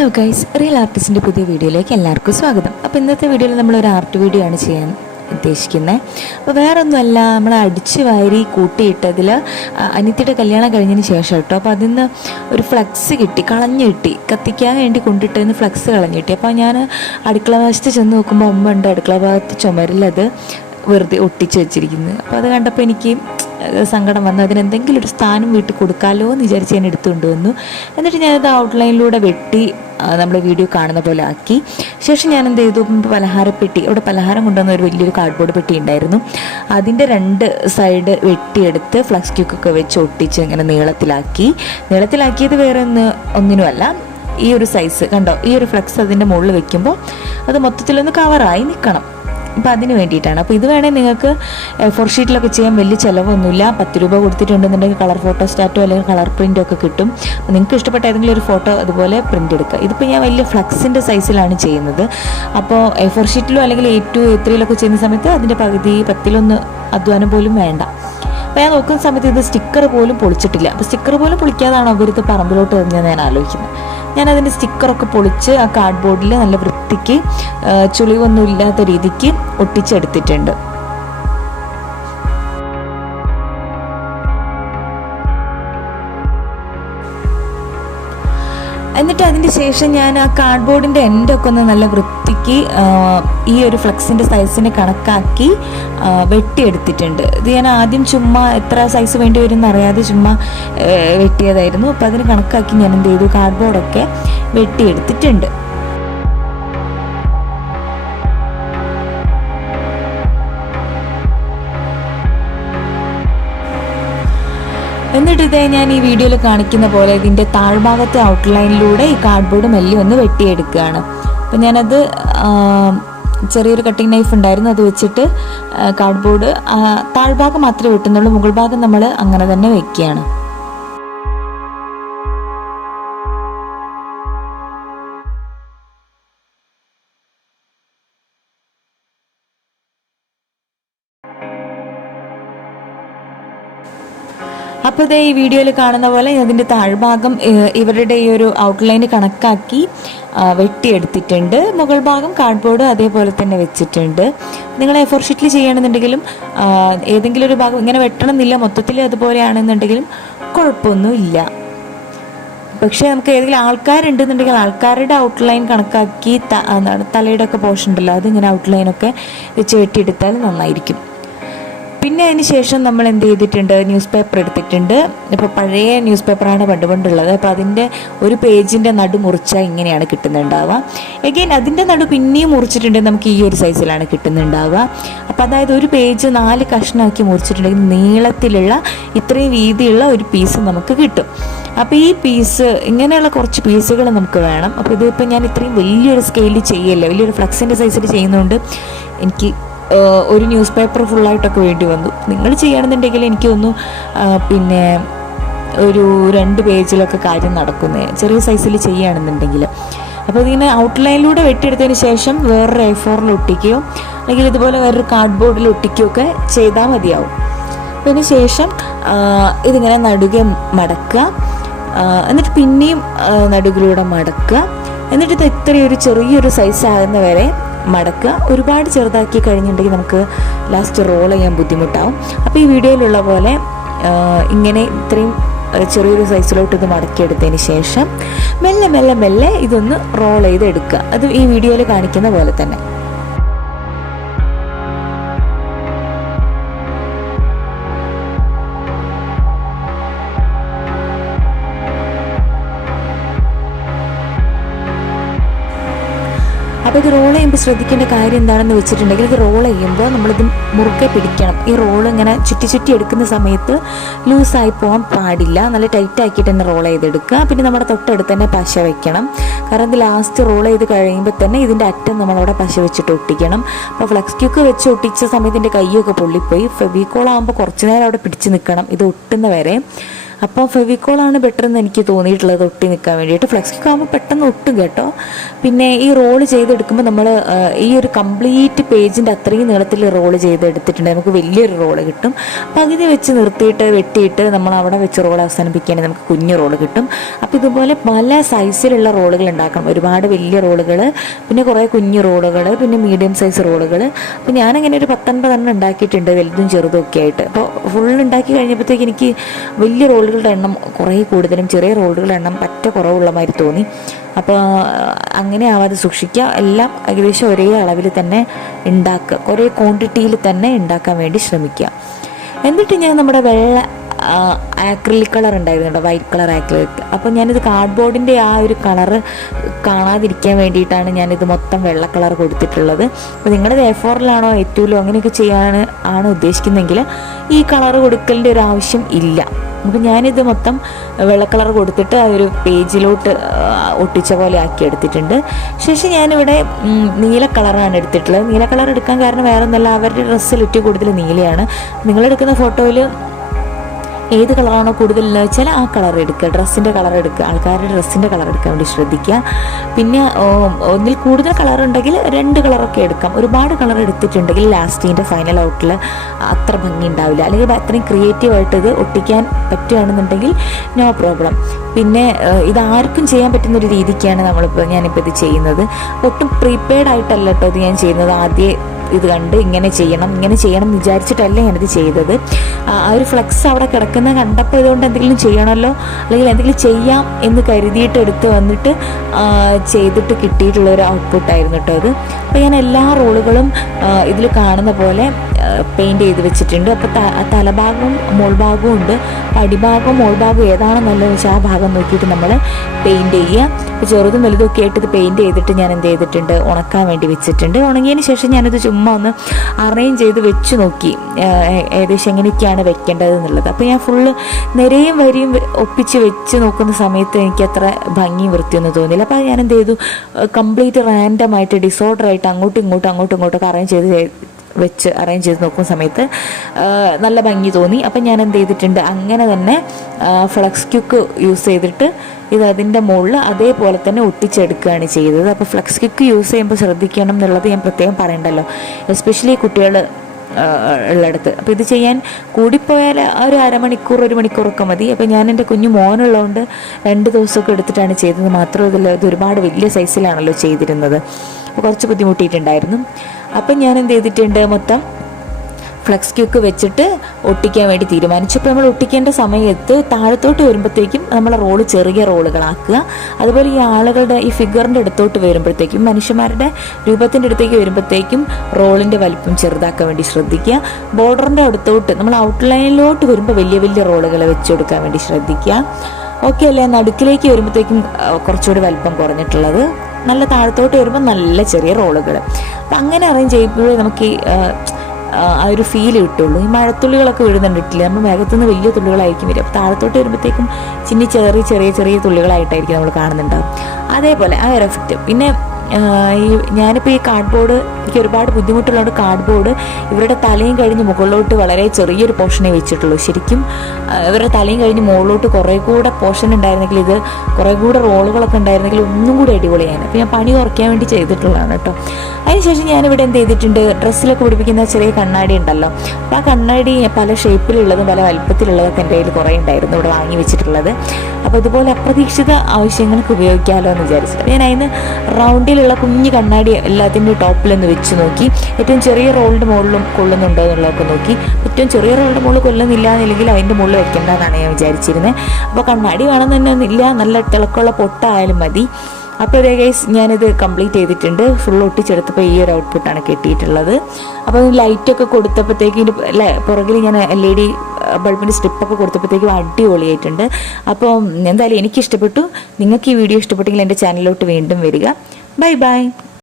Hello guys, real ആർട്ടിസ്റ്റിൻ്റെ പുതിയ വീഡിയോയിലേക്ക് എല്ലാവർക്കും സ്വാഗതം. അപ്പോൾ ഇന്നത്തെ വീഡിയോയിൽ നമ്മളൊരു ആർട്ട് വീഡിയോ ആണ് ചെയ്യാൻ ഉദ്ദേശിക്കുന്നത്. അപ്പോൾ വേറൊന്നുമല്ല, നമ്മൾ അടിച്ച് വാരി കൂട്ടിയിട്ടതിൽ അനിയത്തിയുടെ കല്യാണം കഴിഞ്ഞതിന് ശേഷം കേട്ടോ. അപ്പോൾ അതിൽ നിന്ന് ഒരു ഫ്ലക്സ് കളഞ്ഞു കിട്ടി, കത്തിക്കാൻ വേണ്ടി കൊണ്ടിട്ടതിന് ഫ്ലക്സ് കളഞ്ഞു കിട്ടി. അപ്പോൾ ഞാൻ അടുക്കള വശത്ത് ചെന്ന് നോക്കുമ്പോൾ അമ്മ ഉണ്ട് അടുക്കള ഭാഗത്ത് ചുമരിലത് വെറുതെ ഒട്ടിച്ച് വെച്ചിരിക്കുന്നത്. അപ്പോൾ അത് കണ്ടപ്പോൾ എനിക്ക് സങ്കടം വന്നു. അതിനെന്തെങ്കിലും ഒരു സ്ഥാനം വീട്ടിൽ കൊടുക്കാമല്ലോ എന്ന് വിചാരിച്ച് ഞാൻ എടുത്തുകൊണ്ട് വന്നു. എന്നിട്ട് ഞാനത് ഔട്ട്ലൈനിലൂടെ വെട്ടി നമ്മൾ വീഡിയോ കാണുന്ന പോലെ ആക്കി. ശേഷം ഞാൻ എന്ത് ചെയ്തു, പലഹാരപ്പെട്ടി, അവിടെ പലഹാരം കൊണ്ടുവന്ന ഒരു വലിയൊരു കാർഡ്ബോർഡ് പെട്ടി ഉണ്ടായിരുന്നു. അതിൻ്റെ 2 സൈഡ് വെട്ടിയെടുത്ത് ഫ്ലക്സ് ക്യൂക്കൊക്കെ വെച്ച് ഒട്ടിച്ച് ഇങ്ങനെ നീളത്തിലാക്കിയത് വേറെ ഒന്നിനുമല്ല, ഈ ഒരു സൈസ് കണ്ടോ, ഈ ഒരു ഫ്ലക്സ് അതിൻ്റെ മുകളിൽ വെക്കുമ്പോൾ അത് മൊത്തത്തിലൊന്ന് കവറായി നിൽക്കണം. അപ്പോൾ അതിന് വേണ്ടിയിട്ടാണ്. അപ്പോൾ ഇത് വേണേൽ നിങ്ങൾക്ക് A4 ഷീറ്റിലൊക്കെ ചെയ്യാൻ വലിയ ചിലവൊന്നുമില്ല. 10 രൂപ കൊടുത്തിട്ടുണ്ടെന്നുണ്ടെങ്കിൽ കളർ ഫോട്ടോ സ്റ്റാറ്റോ അല്ലെങ്കിൽ കളർ പ്രിൻ്റോ ഒക്കെ കിട്ടും. അപ്പോൾ നിങ്ങൾക്ക് ഇഷ്ടപ്പെട്ട ഏതെങ്കിലും ഒരു ഫോട്ടോ അതുപോലെ പ്രിൻ്റ് എടുക്കുക. ഇതിപ്പോൾ ഞാൻ വലിയ ഫ്ലക്സിൻ്റെ സൈസിലാണ് ചെയ്യുന്നത്. അപ്പോൾ A4 ഷീറ്റിലോ അല്ലെങ്കിൽ A2 A3 ചെയ്യുന്ന സമയത്ത് അതിൻ്റെ പകുതി 10 അധ്വാനം പോലും വേണ്ട. അപ്പോൾ ഞാൻ നോക്കുന്ന സമയത്ത് ഇത് സ്റ്റിക്കർ പോലും പൊളിച്ചിട്ടില്ല. അപ്പോൾ സ്റ്റിക്കർ പോലും പൊളിക്കാതാണോ അവരിത് പറമ്പിലോട്ട് എറിഞ്ഞതെന്ന് ഞാൻ ആലോചിക്കുന്നത്. ഞാനതിൻ്റെ സ്റ്റിക്കറൊക്കെ പൊളിച്ച് ആ കാർഡ്ബോർഡിൽ നല്ല വൃത്തിക്ക് ചുളിവൊന്നും ഇല്ലാത്ത രീതിക്ക് ഒട്ടിച്ചെടുത്തിട്ടുണ്ട്. എന്നിട്ട് അതിന് ശേഷം ഞാൻ ആ കാർഡ്ബോർഡിൻ്റെ എൻഡൊക്കെ ഒന്ന് നല്ല വൃത്തിക്ക് ഈ ഒരു ഫ്ലക്സിൻ്റെ സൈസിന് കണക്കാക്കി വെട്ടിയെടുത്തിട്ടുണ്ട്. ഇത് ഞാൻ ആദ്യം ചുമ്മാ എത്ര സൈസ് വേണ്ടി വരും എന്നറിയാതെ ചുമ്മാ വെട്ടിയതായിരുന്നു. അപ്പോൾ അതിന് കണക്കാക്കി ഞാൻ എന്ത് ചെയ്തു, കാർഡ്ബോർഡൊക്കെ വെട്ടിയെടുത്തിട്ടുണ്ട്. എന്നിട്ട് ഇതേ ഞാൻ ഈ വീഡിയോയിൽ കാണിക്കുന്ന പോലെ ഇതിൻ്റെ താഴ്ഭാഗത്തെ ഔട്ട്ലൈനിലൂടെ ഈ കാർഡ്ബോർഡ് മെല്ലെ ഒന്ന് വെട്ടിയെടുക്കുകയാണ്. അപ്പം ഞാനത് ചെറിയൊരു കട്ടിങ് നൈഫ് ഉണ്ടായിരുന്നു, അത് വെച്ചിട്ട് കാർഡ്ബോർഡ് താഴ്ഭാഗം മാത്രമേ വെട്ടുന്നുള്ളൂ, മുകൾ ഭാഗം നമ്മൾ അങ്ങനെ തന്നെ വെക്കുകയാണ്. അപ്പോൾ ഇതേ ഈ വീഡിയോയിൽ കാണുന്ന പോലെ അതിൻ്റെ താഴ്ഭാഗം ഇവരുടെ ഈ ഒരു ഔട്ട്ലൈന് കണക്കാക്കി വെട്ടിയെടുത്തിട്ടുണ്ട്. മുകൾ ഭാഗം കാർഡ്ബോർഡ് അതേപോലെ തന്നെ വെച്ചിട്ടുണ്ട്. നിങ്ങൾ A4 ഷീറ്റിൽ ചെയ്യണമെന്നുണ്ടെങ്കിലും ഏതെങ്കിലും ഒരു ഭാഗം ഇങ്ങനെ വെട്ടണമെന്നില്ല, മൊത്തത്തിൽ അതുപോലെയാണെന്നുണ്ടെങ്കിലും കുഴപ്പമൊന്നുമില്ല. പക്ഷേ നമുക്ക് ഏതെങ്കിലും ആൾക്കാരുണ്ടെന്നുണ്ടെങ്കിൽ ആൾക്കാരുടെ ഔട്ട്ലൈൻ കണക്കാക്കി തലയുടെ ഒക്കെ പോർഷൻ ഉണ്ടല്ലോ, അതിങ്ങനെ ഔട്ട്ലൈനൊക്കെ വെച്ച് വെട്ടിയെടുത്താൽ നന്നായിരിക്കും. പിന്നെ അതിന് ശേഷം നമ്മൾ എന്ത് ചെയ്തിട്ടുണ്ട്, ന്യൂസ് പേപ്പർ എടുത്തിട്ടുണ്ട്. ഇപ്പോൾ പഴയ ന്യൂസ് പേപ്പറാണ് പണ്ടുള്ളത്. അപ്പോൾ അതിൻ്റെ ഒരു പേജിൻ്റെ നടു മുറിച്ചാൽ ഇങ്ങനെയാണ് കിട്ടുന്നുണ്ടാവുക. എഗെയിൻ അതിൻ്റെ നടു പിന്നെയും മുറിച്ചിട്ടുണ്ടെങ്കിൽ നമുക്ക് ഈ ഒരു സൈസിലാണ് കിട്ടുന്നുണ്ടാവുക. അപ്പോൾ അതായത് ഒരു പേജ് 4 കഷ്ണമാക്കി മുറിച്ചിട്ടുണ്ടെങ്കിൽ നീളത്തിലുള്ള ഇത്രയും വീതിയുള്ള ഒരു പീസ് നമുക്ക് കിട്ടും. അപ്പോൾ ഈ പീസ് ഇങ്ങനെയുള്ള കുറച്ച് പീസുകൾ നമുക്ക് വേണം. അപ്പോൾ ഇതിപ്പോൾ ഞാൻ ഇത്രയും വലിയൊരു സ്കെയിലിൽ ചെയ്യല്ല, വലിയൊരു ഫ്ലക്സിൻ്റെ സൈസിൽ ചെയ്യുന്നതുകൊണ്ട് എനിക്ക് ഒരു ന്യൂസ് പേപ്പർ ഫുള്ളായിട്ടൊക്കെ വേണ്ടി വന്നു. നിങ്ങൾ ചെയ്യുകയാണെന്നുണ്ടെങ്കിൽ എനിക്ക് പിന്നെ ഒരു 2 പേജിലൊക്കെ കാര്യം നടക്കുന്നത്, ചെറിയ സൈസിൽ ചെയ്യുകയാണെന്നുണ്ടെങ്കിൽ. അപ്പോൾ ഇതിങ്ങനെ ഔട്ട്ലൈനിലൂടെ വെട്ടിയെടുത്തതിന് ശേഷം വേറൊരു A4 ഒട്ടിക്കുകയോ അല്ലെങ്കിൽ ഇതുപോലെ വേറൊരു കാർഡ്ബോർഡിൽ ഒട്ടിക്കുകയോ ഒക്കെ ചെയ്താൽ മതിയാവും. അതിന് ശേഷം ഇതിങ്ങനെ നടുകെ മടക്കുക, എന്നിട്ട് പിന്നെയും നടുകിലൂടെ മടക്കുക, എന്നിട്ട് ഇത് ഇത്രയൊരു ചെറിയൊരു സൈസ് ആകുന്നവരെ മടക്കുക. ഒരുപാട് ചെറുതാക്കി കഴിഞ്ഞിട്ടുണ്ടെങ്കിൽ നമുക്ക് ലാസ്റ്റ് റോൾ ചെയ്യാൻ ബുദ്ധിമുട്ടാവും. അപ്പോൾ ഈ വീഡിയോയിലുള്ള പോലെ ഇങ്ങനെ ഇത്രയും ചെറിയൊരു സൈസിലോട്ട് ഇത് മടക്കിയെടുത്തതിന് ശേഷം മെല്ലെ ഇതൊന്ന് റോൾ ചെയ്തെടുക്കുക. അത് ഈ വീഡിയോയിൽ കാണിക്കുന്ന പോലെ തന്നെ. അപ്പോൾ ഇത് റോൾ ചെയ്യുമ്പോൾ ശ്രദ്ധിക്കേണ്ട കാര്യം എന്താണെന്ന് വെച്ചിട്ടുണ്ടെങ്കിൽ, ഇത് റോൾ ചെയ്യുമ്പോൾ നമ്മളിത് മുറുകെ പിടിക്കണം. ഈ റോൾ ഇങ്ങനെ ചുറ്റി എടുക്കുന്ന സമയത്ത് ലൂസായി പോകാൻ പാടില്ല, നല്ല ടൈറ്റ് ആക്കിയിട്ട് തന്നെ റോൾ ചെയ്തെടുക്കുക. പിന്നെ നമ്മുടെ തൊട്ടടുത്ത് തന്നെ പശ വെക്കണം, കാരണം ഇത് ലാസ്റ്റ് റോൾ ചെയ്ത് കഴിയുമ്പോൾ തന്നെ ഇതിൻ്റെ അറ്റം നമ്മളവിടെ പശ വെച്ചിട്ട് ഒട്ടിക്കണം. അപ്പോൾ ഫ്ലക്സ് ക്യൂക്ക് വെച്ച് ഒട്ടിച്ച സമയത്ത് എൻ്റെ കൈയൊക്കെ പൊള്ളിപ്പോയി. ഫെവിക്കോൾ ആകുമ്പോൾ കുറച്ച് നേരം അവിടെ പിടിച്ച് നിൽക്കണം ഇത് ഒട്ടുന്ന വരെ. അപ്പോൾ ഫെവിക്കോളാണ് ബെറ്റർ എന്ന് എനിക്ക് തോന്നിയിട്ടുള്ളത് ഒട്ടി നിൽക്കാൻ വേണ്ടിയിട്ട്. ഫ്ലെക്സ് ക്യൂക്ക് ആകുമ്പോൾ പെട്ടെന്ന് ഒട്ടും കേട്ടോ. പിന്നെ ഈ റോള് ചെയ്തെടുക്കുമ്പോൾ നമ്മൾ ഈ ഒരു കംപ്ലീറ്റ് പേജിൻ്റെ അത്രയും നീളത്തിൽ റോള് ചെയ്തെടുത്തിട്ടുണ്ടെങ്കിൽ നമുക്ക് വലിയൊരു റോള് കിട്ടും. പകുതി വെച്ച് നിർത്തിയിട്ട് വെട്ടിയിട്ട് നമ്മൾ അവിടെ വെച്ച് റോൾ അവസാനിപ്പിക്കുകയാണെങ്കിൽ നമുക്ക് കുഞ്ഞു റോള് കിട്ടും. അപ്പോൾ ഇതുപോലെ പല സൈസിലുള്ള റോളുകൾ ഉണ്ടാക്കണം. ഒരുപാട് വലിയ റോളുകൾ, പിന്നെ കുറേ കുഞ്ഞു റോളുകൾ, പിന്നെ മീഡിയം സൈസ് റോളുകൾ. അപ്പോൾ ഞാനങ്ങനെ ഒരു 19 എണ്ണം ഉണ്ടാക്കിയിട്ടുണ്ട്, വലുതും ചെറുതും ഒക്കെ ആയിട്ട്. അപ്പോൾ ഫുൾ ഉണ്ടാക്കി കഴിഞ്ഞപ്പോഴത്തേക്ക് എനിക്ക് വലിയ റോളുകളുടെ എണ്ണം കുറേ കൂടുതലും ചെറിയ റോളുകളുടെ എണ്ണം പറ്റ കുറവുള്ള മാതിരി തോന്നി. അപ്പോൾ അങ്ങനെ ആവാതെ സൂക്ഷിക്കുക. എല്ലാം ഏകദേശം ഒരേ അളവിൽ തന്നെ ഉണ്ടാക്കുക, ഒരേ ക്വാണ്ടിറ്റിയിൽ തന്നെ ഉണ്ടാക്കാൻ വേണ്ടി ശ്രമിക്കുക. എന്നിട്ട് ഞാൻ നമ്മുടെ വെള്ള ആക്രിലിക് കളർ ഉണ്ടായിരുന്നുണ്ടോ, വൈറ്റ് കളർ ആക്രിലിക്. അപ്പോൾ ഞാനിത് കാർഡ്ബോർഡിൻ്റെ ആ ഒരു കളറ് കാണാതിരിക്കാൻ വേണ്ടിയിട്ടാണ് ഞാനിത് മൊത്തം വെള്ള കളർ കൊടുത്തിട്ടുള്ളത്. അപ്പോൾ നിങ്ങളുടെ A4-ലാണോ A2-ലോ അങ്ങനെയൊക്കെ ആണ് ഉദ്ദേശിക്കുന്നതെങ്കിൽ ഈ കളർ കൊടുക്കലിൻ്റെ ഒരു ആവശ്യം ഇല്ല. അപ്പോൾ ഞാനിത് മൊത്തം വെള്ള കളർ കൊടുത്തിട്ട് ആ ഒരു പേജിലോട്ട് ഒട്ടിച്ച പോലെ ആക്കി എടുത്തിട്ടുണ്ട്. ശേഷം ഞാനിവിടെ നീല കളറാണ് എടുത്തിട്ടുള്ളത്. നീല കളർ എടുക്കാൻ കാരണം വേറെ ഒന്നല്ല, അവരുടെ ഡ്രസ്സിൽ ഏറ്റവും കൂടുതൽ നീലയാണ്. നിങ്ങളെടുക്കുന്ന ഫോട്ടോയിൽ ഏത് കളറാണോ കൂടുതലെന്ന് വെച്ചാൽ ആ കളർ എടുക്കുക, ഡ്രസ്സിൻ്റെ കളർ എടുക്കുക, ആൾക്കാരുടെ ഡ്രസ്സിൻ്റെ കളർ എടുക്കാൻ വേണ്ടി ശ്രദ്ധിക്കുക. പിന്നെ ഒന്നിൽ കൂടുതൽ കളർ ഉണ്ടെങ്കിൽ 2 കളറൊക്കെ എടുക്കാം. ഒരുപാട് കളർ എടുത്തിട്ടുണ്ടെങ്കിൽ ലാസ്റ്റിൻ്റെ ഫൈനൽ ഔട്ടിൽ അത്ര ഭംഗി ഉണ്ടാവില്ല. അല്ലെങ്കിൽ അത്രയും ക്രിയേറ്റീവായിട്ട് ഇത് ഒട്ടിക്കാൻ പറ്റുകയാണെന്നുണ്ടെങ്കിൽ നോ പ്രോബ്ലം. പിന്നെ ഇതാർക്കും ചെയ്യാൻ പറ്റുന്നൊരു രീതിക്കാണ് ഞാനിപ്പോൾ ഇത് ചെയ്യുന്നത്. ഒട്ടും പ്രീപെയ്ഡ് ആയിട്ടല്ല കേട്ടോ ഇത് ഞാൻ ചെയ്യുന്നത്. ആദ്യം ഇത് കണ്ട് ഇങ്ങനെ ചെയ്യണം എന്ന് വിചാരിച്ചിട്ടല്ല ഞാനിത് ചെയ്തത്. ആ ഒരു ഫ്ലെക്സ് അവിടെ കിടക്കുന്ന കണ്ടപ്പോൾ ഇതുകൊണ്ട് എന്തെങ്കിലും ചെയ്യണമല്ലോ, അല്ലെങ്കിൽ എന്തെങ്കിലും ചെയ്യാം എന്ന് കരുതിയിട്ട് എടുത്ത് വന്നിട്ട് ചെയ്തിട്ട് കിട്ടിയിട്ടുള്ള ഒരു ഔട്ട്പുട്ടായിരുന്നു കേട്ടോ ഇത്. അപ്പോൾ ഞാൻ എല്ലാ റോളുകളും ഇതിൽ കാണുന്ന പോലെ പെയിൻറ്റ് ചെയ്ത് വെച്ചിട്ടുണ്ട്. അപ്പോൾ തലഭാഗവും മോൾഭാഗവും ഉണ്ട്. അപ്പോൾ അടിഭാഗവും മോൾഭാഗവും ഏതാണോ നല്ലതെന്ന് വെച്ചാൽ ആ ഭാഗം നോക്കിയിട്ട് നമ്മൾ പെയിൻറ്റ് ചെയ്യുക. ചെറുതും വലുതൊക്കെ ആയിട്ട് ഇത് പെയിൻറ്റ് ചെയ്തിട്ട് ഞാൻ എന്ത് ചെയ്തിട്ടുണ്ട്, ഉണക്കാൻ വേണ്ടി വെച്ചിട്ടുണ്ട്. ഉണങ്ങിയതിന് ശേഷം ഞാനിത് ചുമ്മാ ഒന്ന് അറേഞ്ച് ചെയ്ത് വെച്ച് നോക്കി ഏകദേശം എങ്ങനെയൊക്കെയാണ് വെക്കേണ്ടത് എന്നുള്ളത്. അപ്പോൾ ഞാൻ ഫുള്ള് നിരയും വരിയും ഒപ്പിച്ച് വെച്ച് നോക്കുന്ന സമയത്ത് എനിക്ക് അത്ര ഭംഗിയും വൃത്തിയൊന്നും തോന്നിയില്ല. അപ്പോൾ ഞാൻ എന്ത് ചെയ്തു, കംപ്ലീറ്റ് റാൻഡമായിട്ട് ഡിസോർഡറായിട്ട് അങ്ങോട്ടും ഇങ്ങോട്ടൊക്കെ അറേഞ്ച് ചെയ്ത് നോക്കുന്ന സമയത്ത് നല്ല ഭംഗി തോന്നി. അപ്പം ഞാൻ എന്ത് ചെയ്തിട്ടുണ്ട്, അങ്ങനെ തന്നെ ഫ്ലെക്സ് ക്യൂക്ക് യൂസ് ചെയ്തിട്ട് ഇത് അതിൻ്റെ മുകളിൽ അതേപോലെ തന്നെ ഒട്ടിച്ചെടുക്കുകയാണ് ചെയ്തത്. അപ്പോൾ ഫ്ലെക്സ് ക്യൂക്ക് യൂസ് ചെയ്യുമ്പോൾ ശ്രദ്ധിക്കണം എന്നുള്ളത് ഞാൻ പ്രത്യേകം പറയണ്ടല്ലോ, എസ്പെഷ്യലി കുട്ടികൾ ഉള്ളിടത്ത്. അപ്പോൾ ഇത് ചെയ്യാൻ കൂടിപ്പോയാൽ ഒരു അരമണിക്കൂർ 1 മണിക്കൂറൊക്കെ മതി. അപ്പോൾ ഞാൻ എൻ്റെ കുഞ്ഞു മോനുള്ളതുകൊണ്ട് 2 ദിവസമൊക്കെ എടുത്തിട്ടാണ് ചെയ്തത്. മാത്രമല്ല ഇത് ഒരുപാട് വലിയ സൈസിലാണല്ലോ ചെയ്തിരുന്നത്, അപ്പോൾ കുറച്ച് ബുദ്ധിമുട്ടിയിട്ടുണ്ടായിരുന്നു. അപ്പം ഞാൻ എന്ത് ചെയ്തിട്ടുണ്ട്, മൊത്തം ഫ്ലെക്സ് ക്യൂക്ക് വെച്ചിട്ട് ഒട്ടിക്കാൻ വേണ്ടി തീരുമാനിച്ചു. അപ്പോൾ നമ്മൾ ഒട്ടിക്കേണ്ട സമയത്ത് താഴത്തോട്ട് വരുമ്പോഴത്തേക്കും നമ്മൾ റോള് ചെറിയ റോളുകളാക്കുക. അതുപോലെ ഈ ആളുകളുടെ ഈ ഫിഗറിൻ്റെ അടുത്തോട്ട് വരുമ്പോഴത്തേക്കും, മനുഷ്യന്മാരുടെ രൂപത്തിൻ്റെ അടുത്തേക്ക് വരുമ്പോഴത്തേക്കും റോളിൻ്റെ വലിപ്പം ചെറുതാക്കാൻ വേണ്ടി ശ്രദ്ധിക്കുക. ബോർഡറിൻ്റെ അടുത്തോട്ട് നമ്മൾ ഔട്ട്ലൈനിലോട്ട് വരുമ്പോൾ വലിയ വലിയ റോളുകൾ വെച്ച് കൊടുക്കാൻ വേണ്ടി ശ്രദ്ധിക്കുക. ഓക്കെ അല്ലേ? നടുക്കിലേക്ക് വരുമ്പോഴത്തേക്കും കുറച്ചുകൂടി വലിപ്പം കുറഞ്ഞിട്ടുള്ളത്, നല്ല താഴത്തോട്ട് വരുമ്പോൾ നല്ല ചെറിയ റോളുകൾ. അപ്പം അങ്ങനെ അറേഞ്ച് ചെയ്യുമ്പോഴേ നമുക്ക് ആ ഒരു ഫീൽ കിട്ടുള്ളൂ. ഈ മഴത്തുള്ളികളൊക്കെ വീഴുന്നുണ്ടിട്ടില്ല, നമ്മൾ മേഘത്തുനിന്ന് വലിയ തുള്ളികളായിരിക്കും വരും. അപ്പോൾ താഴത്തോട്ട് വരുമ്പോഴത്തേക്കും ചെറിയ തുള്ളികളായിട്ടായിരിക്കും നമ്മൾ കാണുന്നുണ്ടാവും. അതേപോലെ ആ ഒരു എഫക്റ്റ്. പിന്നെ ഞാനിപ്പോൾ ഈ കാർഡ്ബോർഡ് എനിക്ക് ഒരുപാട് ബുദ്ധിമുട്ടുള്ളതുകൊണ്ട് കാർഡ്ബോർഡ് ഇവരുടെ തലയും കഴിഞ്ഞ് മുകളിലോട്ട് വളരെ ചെറിയൊരു പോർഷനേ വെച്ചിട്ടുള്ളൂ. ശരിക്കും ഇവരുടെ തലയും കഴിഞ്ഞ് മുകളിലോട്ട് കുറേ കൂടെ പോർഷൻ ഉണ്ടായിരുന്നെങ്കിൽ, ഇത് കുറേ കൂടെ റോളുകളൊക്കെ ഉണ്ടായിരുന്നെങ്കിൽ ഒന്നും കൂടി അടിപൊളിയാണ്. അപ്പോൾ ഞാൻ പണി കുറയ്ക്കാൻ വേണ്ടി ചെയ്തിട്ടുള്ളതാണ് കേട്ടോ. അതിനുശേഷം ഞാനിവിടെ എന്ത് ചെയ്തിട്ടുണ്ട്, ഡ്രസ്സിലൊക്കെ പിടിപ്പിക്കുന്ന ചെറിയ കണ്ണാടി ഉണ്ടല്ലോ, അപ്പോൾ ആ കണ്ണാടി പല ഷേപ്പിലുള്ളതും പല വലുപ്പത്തിലുള്ളതൊക്കെ എൻ്റെ കയ്യിൽ കുറേ ഉണ്ടായിരുന്നു ഇവിടെ വാങ്ങി വെച്ചിട്ടുള്ളത്. അപ്പോൾ ഇതുപോലെ അപ്രതീക്ഷിത ആവശ്യങ്ങൾക്ക് ഉപയോഗിക്കാമല്ലോ എന്ന് വിചാരിച്ചിട്ട് ഞാൻ അതിന് റൗണ്ടിലുള്ള കുഞ്ഞു കണ്ണാടി എല്ലാത്തിൻ്റെ ടോപ്പിലൊന്ന് വെച്ച് നോക്കി. ഏറ്റവും ചെറിയ റോളിൻ്റെ മുകളിലും കൊള്ളുന്നുണ്ടോ എന്നുള്ളതൊക്കെ നോക്കി. ഏറ്റവും ചെറിയ റോളിൻ്റെ മുകളിൽ കൊള്ളുന്നില്ല എന്നില്ലെങ്കിൽ അതിൻ്റെ മുകളിൽ വെക്കേണ്ടതാണ് ഞാൻ വിചാരിച്ചിരുന്നത്. അപ്പോൾ കണ്ണാടി വേണമെന്ന് തന്നെ ഒന്നുമില്ല, നല്ല തിളക്കമുള്ള പൊട്ടായാലും മതി. അപ്പോൾ ഇതേ ഗൈസ് ഞാനിത് കംപ്ലീറ്റ് ചെയ്തിട്ടുണ്ട്. ഫുൾ ഒട്ടിച്ചെടുത്തപ്പോൾ ഈ ഒരു ഔട്ട്പുട്ടാണ് കിട്ടിയിട്ടുള്ളത്. അപ്പോൾ ലൈറ്റൊക്കെ കൊടുത്തപ്പോഴത്തേക്കും പുറകിൽ ഞാൻ LED ബൾബിൻ്റെ സ്ട്രിപ്പൊക്കെ കൊടുത്തപ്പോഴത്തേക്കും അടിപൊളിയായിട്ടുണ്ട്. അപ്പോൾ എന്തായാലും എനിക്കിഷ്ടപ്പെട്ടു. നിങ്ങൾക്ക് ഈ വീഡിയോ ഇഷ്ടപ്പെട്ടെങ്കിൽ എൻ്റെ ചാനലിലോട്ട് വീണ്ടും വരിക. Bye bye.